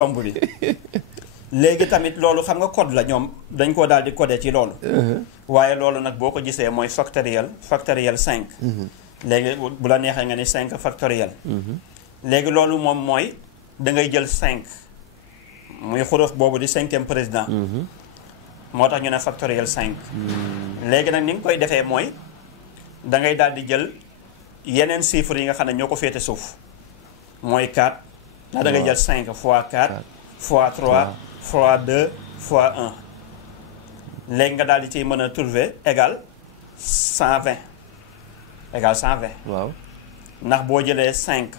tomb bi léegi tamit loolu xam nga code la ñoom dañ koo daal di codé ci loolu waaye loolu nag boo ko gisee mooy factoriel 5 léegi bu la neexee nga ni 5 factoriel léegi loolu moom mooy da ngay jël 5 muy xuruf boobu di 5e président moo tax ñu ne factoriel 5 léegi nag ni nga koy defee mooy da ngay daal di jël yeneen chiffres yi nga xam ne ñoo ko féete suuf mooy 4 ndax da ngay jël 5 fois 4 fois 3 fois 2 fois 1 léegi nga daal di ciy mën a trouver égal 120 égal 120. waaw ndax boo jëlee 5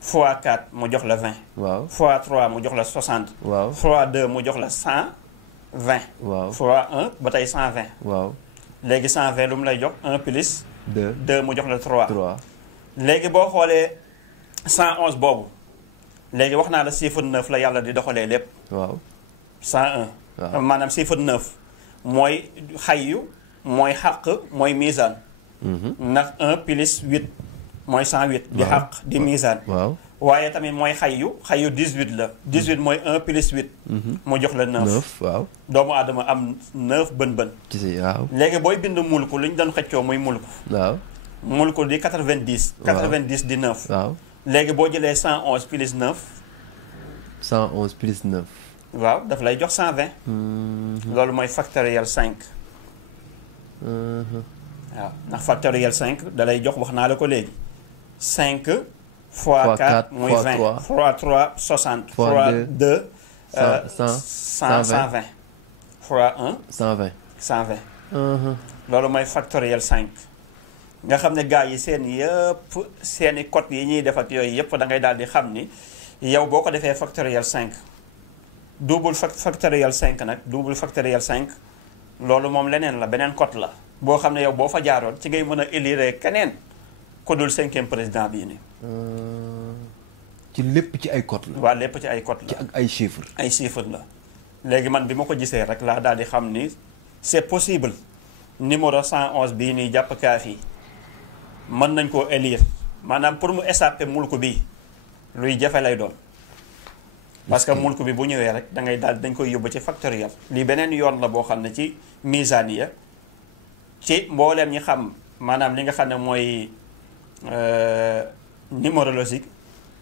fois 4 mu jox la 20. waaw fois 3 mu jox la 60. waaw fois 2 mu jox la 120. waaw fois 1 ba tey 120. waaw léegi 120 lu mu lay jox 1 plus. 2 mu jox la 3. 3 léegi boo xoolee 111 boobu. léegi wax naa la chiffre 9 la yàlla di doxalee lépp. waaw 101. waaw maanaam chiffre 9 mooy xayyu mooy xàq mooy misaan. ndax 1 plus 8 mooy 108. di xàq di misaan. waaw waaye tamit mooy xayyu 18 la. 18 mooy 1 plus 8. mu jox la 9. 9 waaw. doomu aadama am 9 bën-bën. ci si waaw. léegi booy bind mulku li ñu doon xëccoo muy mulku. waaw. mulku di 90. waaw 90 di 9. waaw. léegi boo jëlee 111 plus 9. 111 plus 9. waaw daf lay jox 120. loolu mooy factoriel 5. waaw ndax factoriel 5 da lay jox wax naa la ko léegi. 5 fois 4 muy 20 fois 3 60 fois 2 120 fois 1 120. 120. loolu mooy factoriel 5. nga xam ne gars yi seen yëpp seeni code yi ñuy def ak yooyu yëpp da ngay daal di xam ni yow boo ko defee factoriel 5 double factoriel 5 nag double factoriel 5 loolu moom leneen la beneen code la boo xam ne yow boo fa jaaroon ci ngay mën a élire keneen ku dul 5e président bii nii. ci lépp ci ay code la. waaw lépp ci ay code la ci ak ay chiffres. ay chiffres la léegi man bi ma ko gisee rek laa daal di xam ni c'est possible numéro 111 bii nii jàpp kaaf yi mën nañ koo élire maanaam pour mu échapper mulku bi luy jafe lay doon parce que mulku bi bu ñëwee rek da ngay daal dañ koy yóbbu ci factoriel lii beneen yoon la boo xam ne ci misaaniya ci mbooleem ñi xam maanaam li nga xam ne mooy numérologique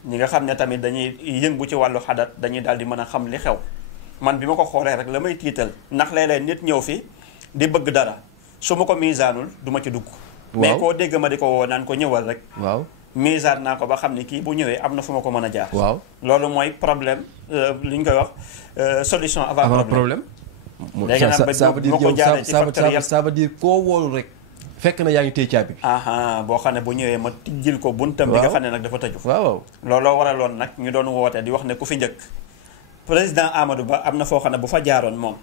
ñi nga xam ne tamit dañuy yëngu ci wàllu xadat dañuy daal di mën a xam li xew man bi ma ko xoolee rek la may tiital ndax léeg-léeg nit ñëw fi di bëgg dara su ma ko misaanul du ma ci dugg. mais koo dégg ma di ko woo naan ko ñëwal rek. waaw misaan naa ko ba xam ni kii bu ñëwee am na fu ma ko mën a jaar. waaw loolu mooy problème li ñu koy wax solution avant problème. léegi nag ba ko jaaree ci factoriel ça veut dire koo wóolu rek. fekk na yaa ngi téye caabi. boo xam ne bu ñëwee ma tijjil ko buntam. bi nga xam ne nag dafa tëju. waaw looloo waraloon nag ñu doon woote di wax ne ku fi njëkk. président Amadou Ba am na foo xam ne bu fa jaaroon moom.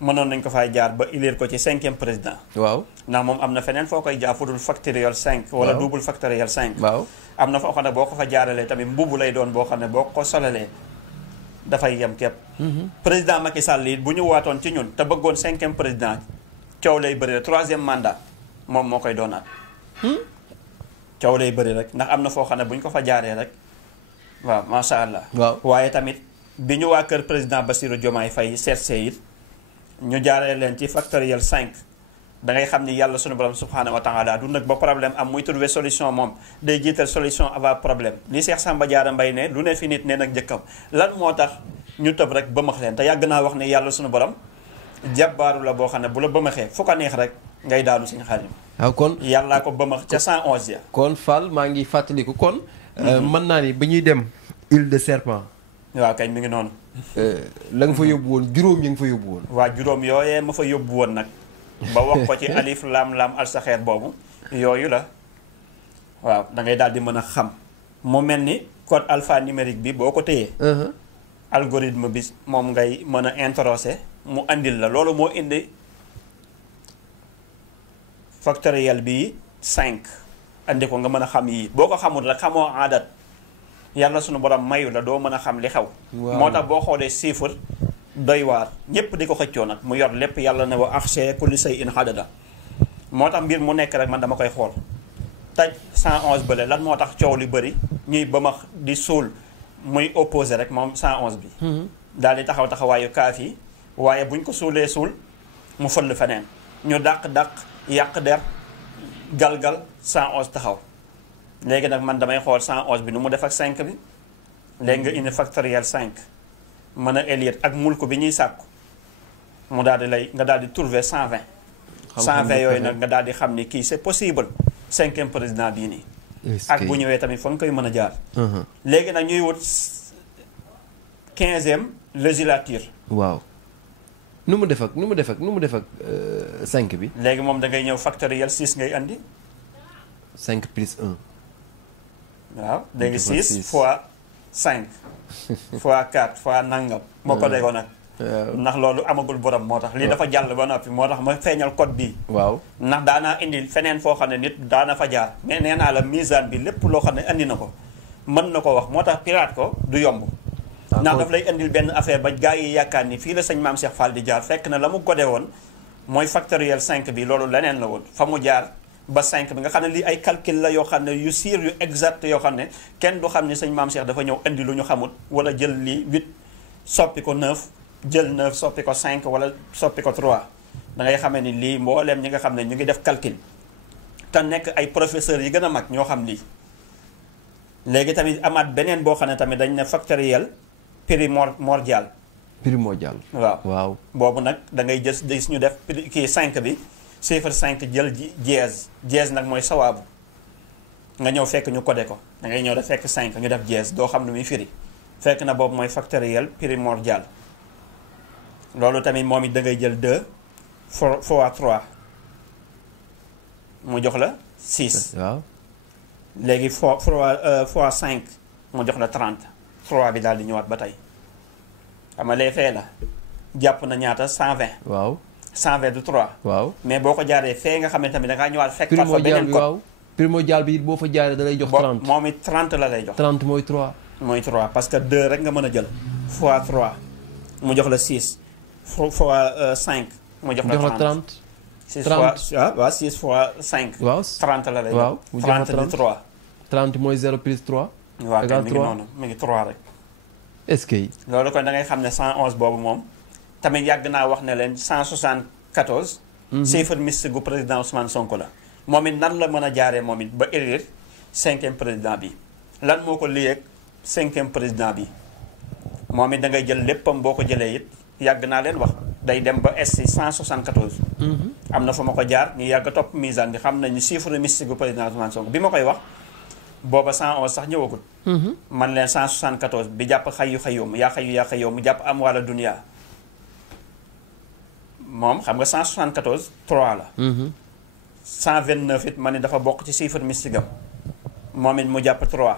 mënoon nañ ko fay jaar ba élire ko ci 5e président. waaw ndax moom am na feneen foo koy jaar fu dul factoriel 5. wala double factoriel 5. waaw am na foo xam ne boo ko fa jaaralee tamit mbubu lay doon boo xam ne boo ko solalee dafay yem képp. président Macky Sall it bu ñu waatoon ci ñun te bëggoon 5e président coow lay bëri rek 3e mandat moom moo koy doonaat. coow lay bëri rek ndax am na foo xam ne bu ñu ko fa jaaree rek waaw macha allah. waaw waaye tamit bi ñu waa kër président Bassirou Diomaye Faye seetsee it. ñu jaaree leen ci factoriel 5 da ngay xam ni yàlla sunu borom subhanahu wa taala du nag ba problème am muy trouver solution moom day jiital solution avant problème li Cheikh Samba Diarra Mbaye ne lu ne fi nit ne nag njëkkam lan moo tax ñu tëb rek bëmax leen te yàgg naa wax ne yàlla sunu borom jàbbaaru la boo xam ne bu la bëmaxee fu ko neex rek ngay daanu suñu xarit. waaw kon yàllaa ko bëmax ca 111 ya. kon Fall maa ngi fàttaliku kon. mën naa ni ba ñuy dem Île de Serpent. waaw kañ mi ngi noonu. la nga fa yóbbu woon juróom yi nga fa yóbbu woon. waa juróom yooyee ma fa yóbbu woon nag. ba wax ko ci alif lam lam alsaxeer boobu. yooyu la waaw da ngay daal di mën a xam. mu mel ni code alphanumérique bi boo ko téyee. algorithme bi moom ngay mën a introsé mu andil la loolu moo indi factoriel bi 5 andi ko nga mën a xam yii boo ko xamul rek xamoo aadat. yàlla sunu borom mayu la doo mën a xam li xew. moo tax boo xoolee chiffre doy waar ñépp di ko xëccoo nag mu yor lépp yàlla ne wa axsha kulli shay'in hadada moo tax mbir mu nekk rek man dama koy xool taj 111 bële lan moo tax coow li bëri ñuy ba ma di suul muy opposé rek moom 111 bi. daal di taxaw taxawaayu kaaf yi waaye buñ ko suulee suul mu fëll feneen ñu dàq yàq der galgal 111 taxaw. léegi nag man damay xool 111 bi nu mu def ak 5 bi léegi nga indi factoriel 5 mën a élire ak mulku bi ñuy sàkku mu daal di nga daal di trouver 120. 120 yooyu nag nga daal di xam ni kii c'est possible 5e président bii nii. ak bu ñëwee tamit fa nga koy mën a jaar. léegi nag ñuy wut 15e législature. waaw nu mu def ak 5 bi. léegi moom da ngay ñëw factoriel 6 ngay andi. 5 plus 1. waaw léegi 6 fois 5 fois 4 fois nangam. moo ko déggoo nag. ndax loolu amagul borom moo tax. lii dafa jàll ba noppi moo tax ma feeñal code bii. waaw ndax daanaa indi feneen foo xam ne nit daana fa jaar mais nee naa la misaan bi lépp loo xam ne andi na ko mën na ko wax moo tax pirate ko du yomb. ndax daf lay indil benn affaire ba gars yi yaakaar ni fii la sëñ Maam Cheikh Fall di jaar fekk na la mu godee woon mooy factoriel 5 bi loolu leneen la woon fa mu jaar. ba 5 bi nga xam ne lii ay calcul la yoo xam ne yu siir yu exact yoo xam ne kenn du xam ne sëñ Maam Cheikh dafa ñëw indi lu ñu xamut wala jël lii 8 soppi ko 9 jël 9 soppi ko 5 wala soppi ko 3 da ngay xamee ni lii mbooleem ñi nga xam ne ñu ngi def calcul te nekk ay professeurs yi gën a mag ñoo xam lii. léegi tamit amaat beneen boo xam ne tamit dañ ne factoriel primordial. primordial. waaw boobu nag da ngay gis ñu def kii 5 bi. chiffre 5 jël dièse nag mooy sawaabu nga ñëw fekk ñu codé ko da ngay ñëw da fekk 5 ñu def dièse doo xam lu muy firi fekk na boobu mooy factoriel primordial. loolu tamit moom it da ngay jël 2 fois 3 mu jox la 6. waaw léegi fois 5 mu jox la 30 3 bi daal di ñëwaat ba tey xam nga lee fee la jàpp na ñaata 120. waaw 120 du 3. waaw mais boo ko jaaree fee nga xam ne tamit da ngaa ñëwaat fekk fa beneen code. waaw primordial bi boo fa jaaree da lay jox 30. moom it 30 la lay jox. 30 mooy 3. mooy 3 parce que 2 rek nga mën a jël. fois 3 mu jox la 6 fois 5 mu jox la 30. 6 fois waaw 6 fois 5. waaw 30 la lay jox. waaw mu jox la 30 di 3. 30 mooy 0 plus 3. waaw kay mi ngi noonu mi ngi 3 rek. est-ce que. loolu kon da ngay xam ne 111 boobu moom tamit yàgg naa wax ne leen 174. chiffre mystique gu président Ousmane Sonko la. moom it nan la mën a jaaree moom it ba élire 5e président bi lan moo ko liyee ak 5e président bi moom it da ngay jël léppam boo ko jëlee it yàgg naa leen wax day dem ba SC 174. am na fu ma ko jaar ñu yàgg topp misaan bi xam nañu chiffre mystique gu président Ousmane Sonko bi ma koy wax booba 111 sax ñëwagul. man leen 174 bi jàpp xayu xayoom yaa xayu mu jàpp am wala dunia moom xam nga 174 3 la. 129 it ma ne dafa bokk ci chiffre mystique am moom it mu jàpp 3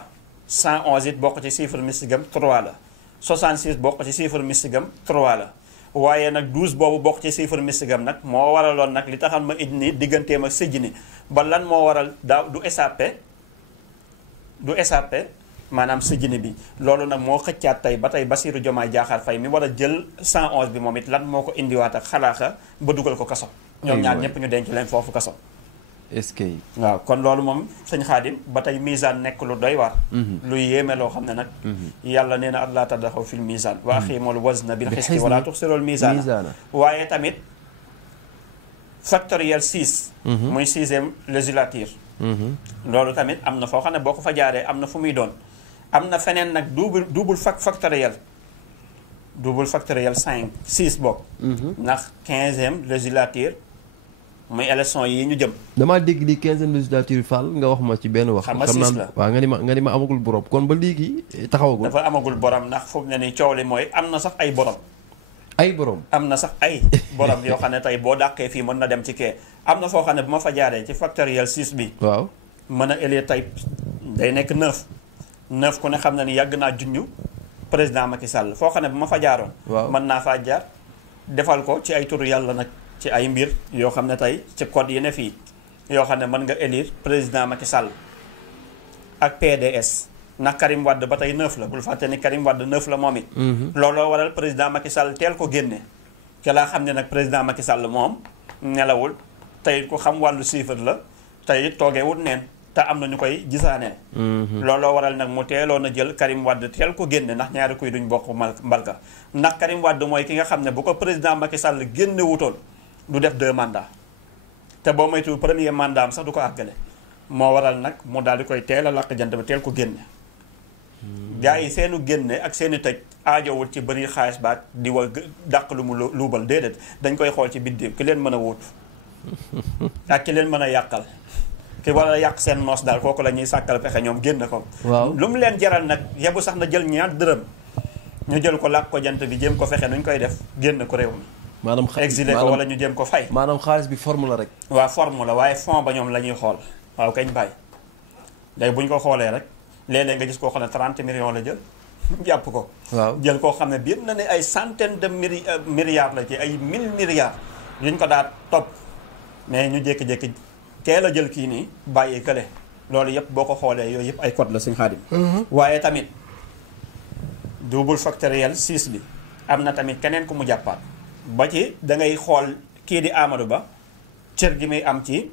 111 it bokk ci chiffre mystique am 3 la 66 bokk ci chiffre mystique am 3 la waaye nag 12 boobu bokk ci chiffre mystique am nag moo waraloon nag li taxal ma indi ni digganteem ak sëjjini ba lan moo waral daaw du échappé maanaam sëjjini bi loolu nag moo xëccaat tey ba tey Bassirou Diomaye Diakhar Faye mi war a jël 111 bi moom it lan moo ko indiwaat ak xalaaxa ba dugal ko kaso ñoom ñaar ñëpp ñu denc leen foofu kaso. est-ce que. waaw kon loolu moom sëñ Xaadim ba tey misaan nekk lu doy waar. lu yéeme loo xam ne nag. yàlla nee na allaa tadaxaw fil misaan. wa aqiimul wazna bil qisti wala tuxsirul misaana. waaye tamit factoriel 6. muy 6e législature. loolu tamit am na foo xam ne boo ko fa jaaree am na fu muy doon. am na feneen nag double factoriel. double factoriel 6 bokk. ndax 15e législature. muy élection yi ñu jëm. damaa dégg lii 15e législature Fall nga wax ma ci benn wax. xam nga 6 la waaw nga ni ma amagul borom kon ba léegi taxawagul. dafa amagul borom ndax foofu ne ni coow li mooy am na sax ay borom. ay borom. am na sax ay borom yoo xam ne tey boo dàqee fii mën na dem ci kee am na foo xam ne bu ma fa jaaree ci factoriel 6 bi. waaw mën a élire tey day nekk 9. 9 ku ne xam na ni yàgg naa junj président Macky Sall foo xam ne bu ma fa jaaroon. waaw mën naa faa jaar defal ko ci ay turu yàlla nag. ci ay mbir yoo xam ne tey ci code yi ne fii yoo xam ne mën nga élire président Macky Sall ak PDS ndax Karim Wade ba tey 9 la bul fàtte ni Karim Wade 9 la moom it. looloo waral président Macky Sall teel ko génne. ca laa xam ne nag président Macky Sall moom nelawul tey ku xam wàllu chiffre la tey toogee wut neen te am na ñu koy gisaaneel. looloo waral nag mu teeloon a jël Karim Wade teel ko génne ndax ñaari kuy duñ bokk mbalka ndax Karim Wade mooy ki nga xam ne bu ko président Macky Sall génne wutoon du def 2 mandats te boo moytu premier mandat am sax du ko àggale moo waral nag mu daal di koy teel a làq jant ba teel ko génne. gaa yi seenu génne ak seeni tëj aajowul ci bëri xaalis baat di wa dàq lu mu luubal déedéet dañ koy xool ci biddiw ki leen mën a wóotu ak ki leen mën a yàqal ki war a yàq seen noos daal kooku la ñuy sàkkal pexe ñoom génn ko. waaw lu mu leen jaral nag yebu sax na jël ñaar dërëm ñu jël ko làq ko jant bi jéem ko fexe nuñ koy def génn ko réew mi. maanaam exilé ko wala ñu jéem ko fay. maanaam xaalis bi forme la rek. waaw forme la waaye fond ba ñoom la ñuy xool waaw kañ bàyyi léegi bu ñu ko xoolee rek léeg-léeg nga gis koo xam ne 30 millions la jël jàpp ko. waaw jël koo xam ne biir na ne ay centaine de milliards la ci ay 1000 milliards yuñ ko daal topp mais ñu jékki-jékki teel a jël kii nii bàyyi kële loolu yëpp boo ko xoolee yooyu yëpp ay code la suñu Xaadim. waaye tamit double factoriel 6 bi am na tamit keneen ku mu jàppaat ba ci da ngay xool kii di Amadou Ba cër gi muy am ci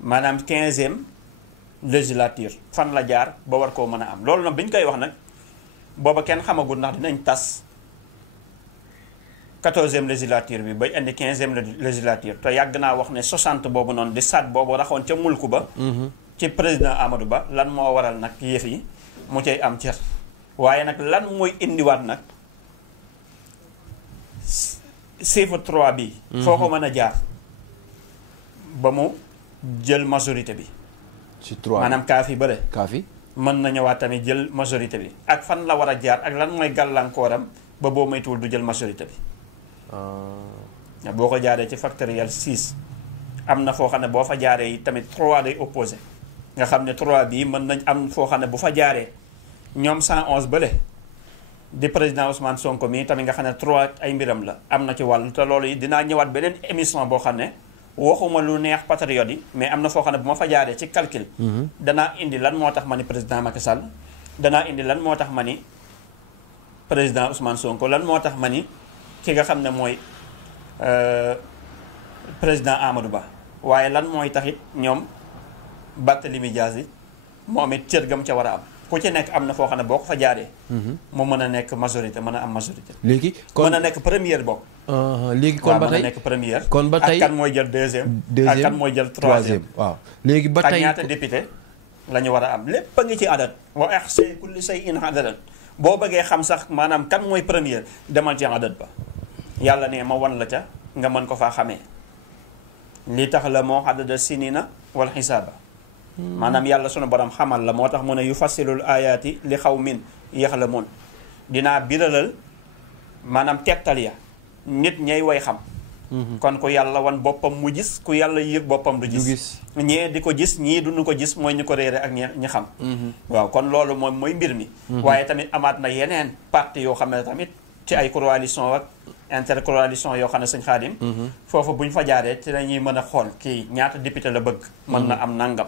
maanaam 15e législature fan la jaar ba war koo mën a am loolu nag bi ñu koy wax nag booba kenn xamagul ndax dinañ tas 14e législature bi bay indi 15e législature te yàgg naa wax ne 60 boobu noonu di sat boobu raxoon ca mulku ba ci président Amadou Ba lan moo waral nag yëf yi mu cay am cër waaye nag lan mooy indiwaat nag chiffre 3 bi foo ko mën a jaar ba mu jël majorité bi ci 3 maanaam kaafi bële kaafi mën na ñëwaat tamit jël majorité bi ak fan la war a jaar ak lan mooy gàllankooram ba boo moytuwul du jël majorité bi boo ko jaaree ci factoriel 6 am na foo xam ne boo fa jaaree yi tamit 3 day opposé nga xam ne 3 bii mën nañ am foo xam ne bu fa jaaree ñoom 111 bële di président Ousmane Sonko mii tamit nga xam ne 3 ay mbiram la am na ci wàllu te loolu yi dinaa ñëwaat beneen émission boo xam ne waxuma lu neex patriote yi mais am na foo xam ne bu ma fa jaaree ci calcul danaa indi lan moo tax ma ni président Macky Sall danaa indi lan moo tax ma ni président Ousmane Sonko lan moo tax ma ni ki nga xam ne mooy président Amadou Ba waaye lan mooy tax it ñoom Barthélémy Dias yi moom it cër gam ca war a am ku ci nekk am na foo xam ne boo ko fa jaaree mu mën a nekk majorité mën a am majorité léegi kon mën a nekk première bokk léegi kon ba tey mën a nekk première kon ba tey ak kan mooy jël deuxième ak kan mooy jël troisième waaw léegi ba ak tey ñaata député la ñu war a am lépp a ngi ci adat wa ahsa kulli shay'in adadan boo bëggee xam sax maanaam kan mooy première demal ci adat ba yàlla ne ma wan la ca nga mën ko faa xamee li tax la moo adada sinina wal xisaaba maanaam yàlla sunu borom xamal la moo tax mu ne yu fassilul ayaati li xawmin yaxlamun dinaa biralal maanaam tegtal ya nit ñay way xam kon ku yàlla wan boppam mu gis ku yàlla yëg boppam du gis ñee di ko gis ñii duñu ko gis mooy ñu ko réere ak ñi xam waaw kon loolu moom mooy mbir mi waaye tamit amaat na yeneen parti yoo xam ne tamit ci ay coalition ak intercoalition yoo xam ne sëñ Xaadim foofu bu ñu fa jaaree ci lañuy mën a xool kii ñaata député la bëgg mën na am nangam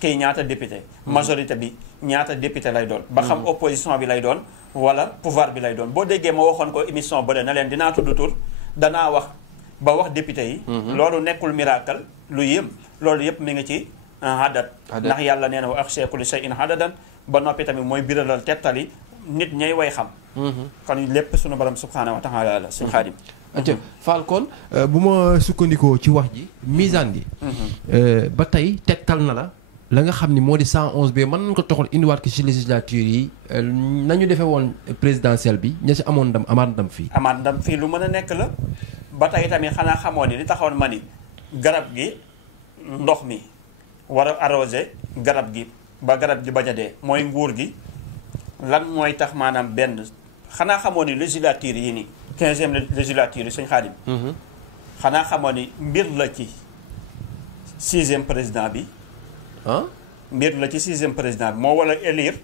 kii ñaata député majorité bi ñaata député lay doon ba xam opposition bi lay doon wala pouvoir bi lay doon boo déggee ma waxoon ko émission bële na leen dinaa tudd tur danaa wax ba wax député yi loolu nekkul miracle lu yëm loolu yëpp mi ngi ci hadat ndax yàlla nee na wa axsha kulli shay'in hadadan ba noppi tamit mooy biralal tettali nit ñay way xam kon lépp sunu borom subhanahu wa taala la suñu Xaadim aca Fall kon bu ma sukkandikoo ci wax ji misaan gi ba tey tegtal na la nga xam ni moo di 111 bi mën nañu ko toxal indiwaat ko ci législature yi nañu defee woon présidentielle bi ña si amoon ndam amaat ndam fii amaat ndam fii lu mën a nekk la ba tey tamit xanaa xamoon ni li taxoon ma ni garab gi ndox mi war a arrosé garab gi ba garab gi bañ a dee mooy nguur gi lan mooy tax maanaam benn xanaa xamoon ni législature yi nii 15e législature yi suñu Xaadim xanaa xamoon ni mbir la ci 6e président bi mbir la ci 6e président bi moo wala élire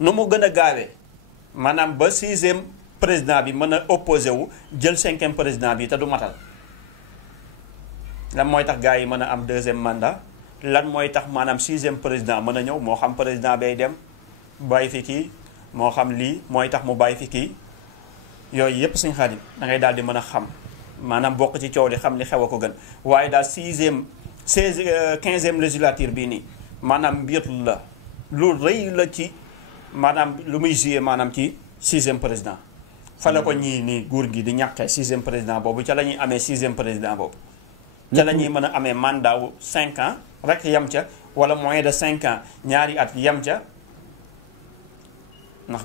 nu mu gën a gaawee maanaam ba 6e président bi mën a opposé wu jël 5e président bi te du matal lan mooy tax gars yi mën a am 2e mandat lan mooy tax maanaam 6e président mën a ñëw moo xam président bay dem bàyyi fi kii moo xam lii mooy tax mu bàyyi fi kii yooyu yépp suñu Xaadim da ngay daal di mën a xam maanaam bokk ci coow li xam li xew a ko gën waaye daal 15e législature bii nii maanaam mbir la lu rëy la ci maanaam lu muy joué maanaam ci 6e président fa la ko ñii nii nguur gi di ñàkkee 6e président boobu ca la ñuy amee 6e président boobu ca la ñuy mën a amee mandat wu 5 ans rek yem ca wala moins de 5 ans ñaari at yem ca ndax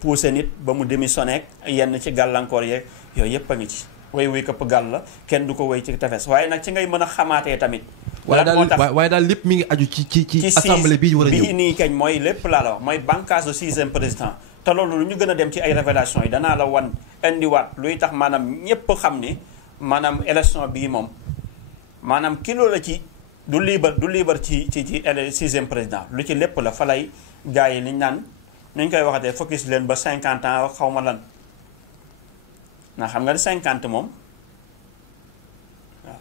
poussé nit ba mu démissionné yenn ci gàllankoor yeeg yooyu yëpp a ngi ci way këpp gàll la kenn du ko way ci tefes waaye nag ci ngay mën a xamaatee tamit waaye daal lépp mi ngi aju ci assemblée bii war a ñëw bii nii kañ mooy lépp laa la wax mooy bànqaasu 6e président te loolu lu ñu gën a dem ci ay révélation yi danaa la wan indiwaat luy tax maanaam ñépp xam ni maanaam élection bii moom maanaam kilo la ci du liibar ci 6e président lu ci lépp la fa lay gars yi liñ naan nuñ koy waxatee focus leen ba 50 ans xaw ma lan ndax xam nga ni 50 moom waaw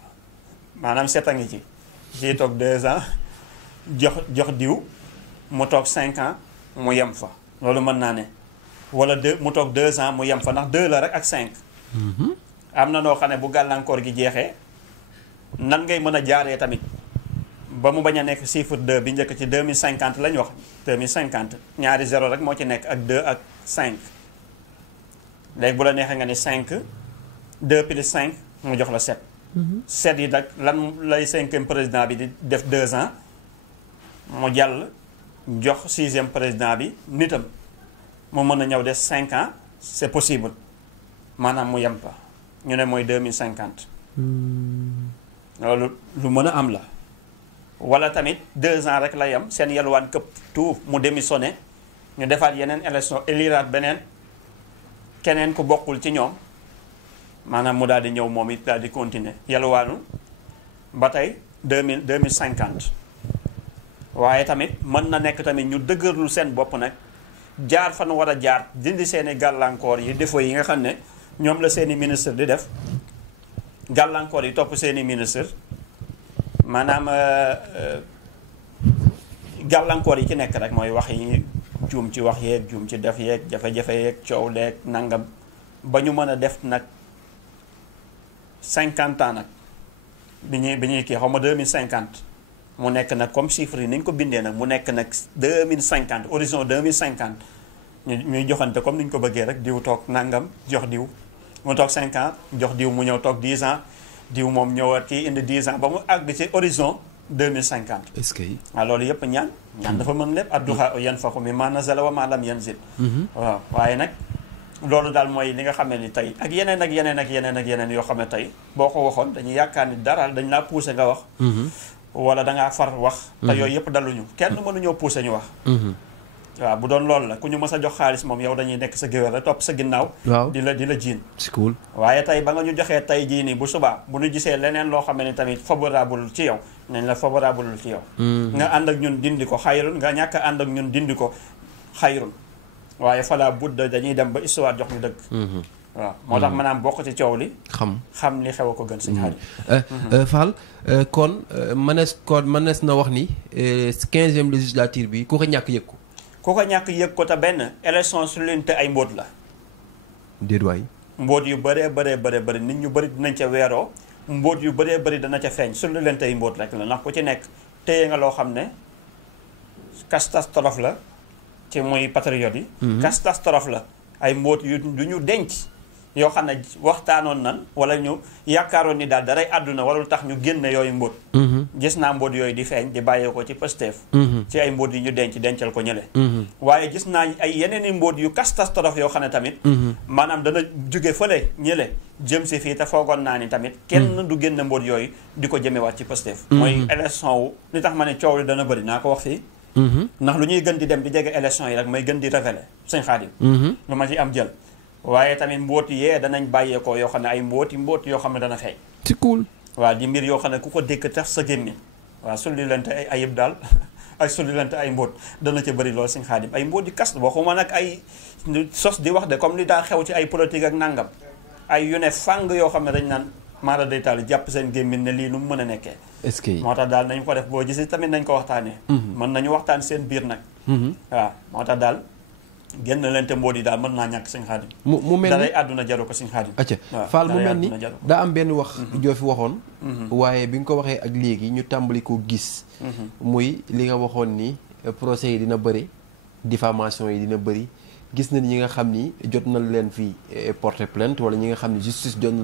maanaam 7 a ngi ci toog 2 ans jox diw mu toog 5 ans mu yem fa loolu mën naa ne wala mu toog 2 ans mu yem fa ndax 2 la rek ak 5 am na noo xam ne bu gàllankoor gi jeexee nan ngay mën a jaaree tamit ba mu bañ a nekk chiffre 2 bi njëkk ci 2050 lañ wax 2050 ñaari 0 rek moo ci nekk ak 2 ak 5 léegi bu la neexee nga ni 5 2 plus 5 mu jox la 7 7 yi nag lan lay 5e président bi di def 2 ans mu jàll jox 6e président bi nitam mu mën a ñëw des 5 ans c'est possible maanaam mu yem fa ñu ne mooy 2050 loolu lu mën a am la wala tamit 2 ans rek la yem seen yalwaan këpp tout mu démissionné ñu defaat yeneen élection éliraat beneen keneen ku bokkul ci ñoom maanaam mu daal di ñëw moom it daal di continuer yalwaanu ba tey 2050 waaye tamit mën na nekk tamit ñu dëgërlu seen bopp nag jaar fan war a jaar dindi seeni gàllankoor yi défaut yi nga xam ne ñoom la seeni ministre di def gàllankoor yi topp seeni ministre maanaam gàllankoor yi ci nekk rek mooy wax yi juum ci wax yeeg juum ci def yeeg jafe-jafe yeeg coow leeg nangam ba ñu mën a def nag 50 ans nag bi ñuy kii xaw ma 2050 mu nekk nag comme chiffre yi ni ñu ko bindee nag mu nekk nag 2050 horizon 2050 ñuy joxante comme ni ñu ko bëggee rek diw toog nangam jox diw mu toog 5 ans jox diw mu ñëw toog 10 ans diw moom ñëwaat kii indi 10 ans ba mu àgg ci horizon 2050. est-ce que. waaw loolu yëpp ñaan dafa mën lépp adduha yan faxu mi ma nazala wa ma lam yanzil. waaw waaye nag loolu daal mooy li nga xam ne ni tey ak yeneen ak yeneen ak yeneen ak yeneen yoo xam ne tey boo ko waxoon dañuy yaakaar ni dara dañ laa poussé nga wax. wala dangaa far wax. te yooyu yëpp daluñu kenn mënuñoo poussé ñu wax. waaw bu doon loolu la ku ñu mës a jox xaalis moom yow dañuy nekk sa géwél la topp sa ginnaaw. waaw di la jiin. c'est cool. waaye tey ba nga ñu joxee tey jii nii bu subaa bu ñu gisee leneen loo xam ne tamit favorable ci yow nañ la favorable ci yow. nga ànd ak ñun dindi ko xayrun nga ñàkk a ànd ak ñun dindi ko xayrun waaye falaa budda dañuy dem ba histoire jox ñu dëgg. waaw moo tax maanaam bokk ci coow li. xam li xew a ko gën si xarit. Fall kon mënees na wax ni 15e législature bi ku ko ñàkk yëg ko. ku ko ñàkk yëg ko te benn élection su leen te ay mbóot la. déet waay. mbóot yu bëree nit ñu bëri dinañ ca weeroo mbóot yu bëree bëri dana ca feeñ su leen te ay mbóot rek la ndax ku ci nekk téye nga loo xam ne catastrophe la ci muy patriote yi. catastrophe la ay mbóot yu du ñu denc yoo xam ne waxtaanoon nan wala ñu yaakaaroon ni daal daray àdduna wala lu tax ñu génne yooyu mbóot. gis naa mbóot yooyu di feeñ di bàyyeekoo ci Pastef. ci ay mbóot yi ñu dencal ko ñële. waaye gis naa ay yeneen i mbóot yu catastrophe yoo xam ne tamit. maanaam dana jóge fële ñële jëm si fii te foogoon naa ni tamit. kenn du génne mbóot yooyu di ko jëmewaat ci Pastef. mooy élection wu li tax ma ne coow li dana bëri naa ko wax fii. ndax lu ñuy gën di dem di jege élection yi rek may gën di révéler sëñ Xaadim. lu ma ci am jël. waaye tamit mbóot yee danañ bàyyeekoo yoo xam ne ay mbóot yoo xam ne dana feeñ. c'est cool. waaw di mbir yoo xam ne ku ko dégg tax sa gémmiñ waaw sulli lante ay ayib daal ak sulli lante ay mbóot dana ca bëri lool sëñ Xaadim ay mbóot di kas waxuma nag ay sos di wax de comme li daa xew ci ay politique ak nangam ay yu ne fàng yoo xam ne dañ naan maara day taal jàpp seen gémmiñ ne lii nu mu mën a nekkee. est-ce que. moo tax daal nañu ko def boo gisee tamit nañ ko waxtaanee. mën nañu waxtaan seen biir nag. waaw moo tax daal génn leen te mbóot yi daal mën naa ñàkk sëñ Xaadim. mu mel ni daray àdduna jaru ko sëñ Xaadim. acca Fall mu mel ni daa am benn wax joo fi waxoon. waaye bi nga ko waxee ak léegi ñu tàmbali ko gis. muy li nga waxoon ni procès yi dina bëri diffamation yi dina bëri gis nañ ñi nga xam ni jot na leen fi porter plainte wala ñi nga xam ni justice jot na